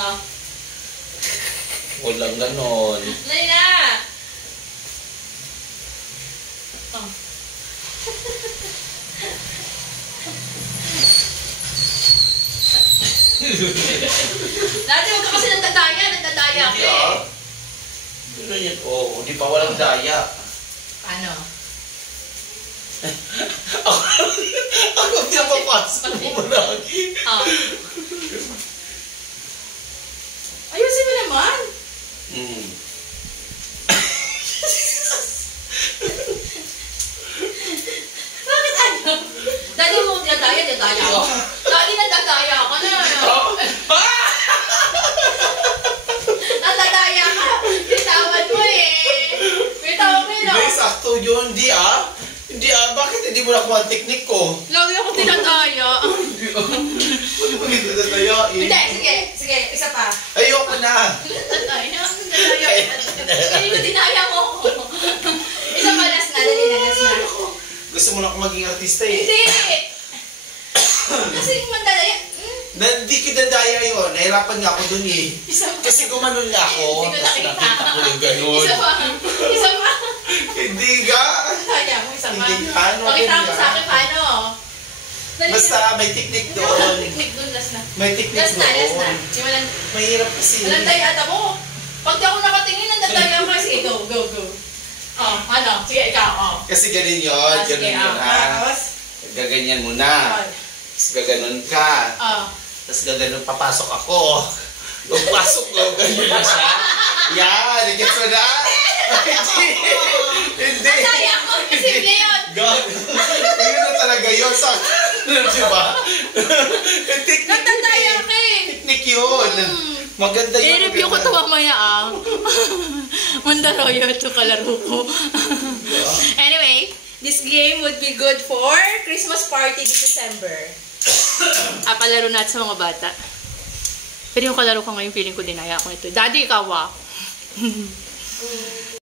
Ah. Walang ganon. Dali na! Oh. Dati huwag ka kasi nagdadaya ka eh. Ano yan? Oh, di pa walang daya. Paano? Ako pinapapasok mo lagi. Ah. Ayusin mo naman. Bakit ano? Dati mo dadaya ako. Dati nadadaya ka na. Nadadaya ka. Bitawan mo eh. Bitawan mo yun. Hindi, sakto yun. Hindi bakit hindi mo nakuha ang teknik ko? Lagi ako tinadaya. Hindi mo nagdadayain. Hindi, sige, isa pa. Ayoko na. Nadadaya. Hindi ko dinaya mo. Isa pa, last na. Dali na, last na. Gusto mo na akong maging artista eh. Hindi! Kasi mandadaya. Hindi ko dadaya yun. Nahirapan nga ako dun eh. Kasi gumanon nga ako. Hindi ko nakita. Nakita ko yung ganun. Isa pa. Hindi ka. Daya mo, isa pa. Hindi ka. Pakita mo sa akin paano. Basta may teknik doon. Teknik doon, last na. May teknik Last na. doon. Mahirap kasi. Walang dayata mo. Pag di ako nakatingin, nandadaya ka. Sige, go. Oh, ano? Sige, ikaw. Oh. Kasi ganun yun. Sige, Ganun yun ha. Gaganyan mo na. Tapos gaganon ka. Tapos gaganon, papasok ako. Pagpasok ko, ganyan na siya. Yan, gets mo na? Hindi. Daya ko, simple yun. God. Yun na talaga yun. Diba? Nandadaya ka eh. Teknik yun. Maganda yun. I-review ko ito mamaya Mandaroyo ito kalaro ko. Anyway, this game would be good for Christmas party this December. Palaro natin sa mga bata. Pero yung kalaro ko ngayon, feeling ko dinaya ko ito. Daddy, ikaw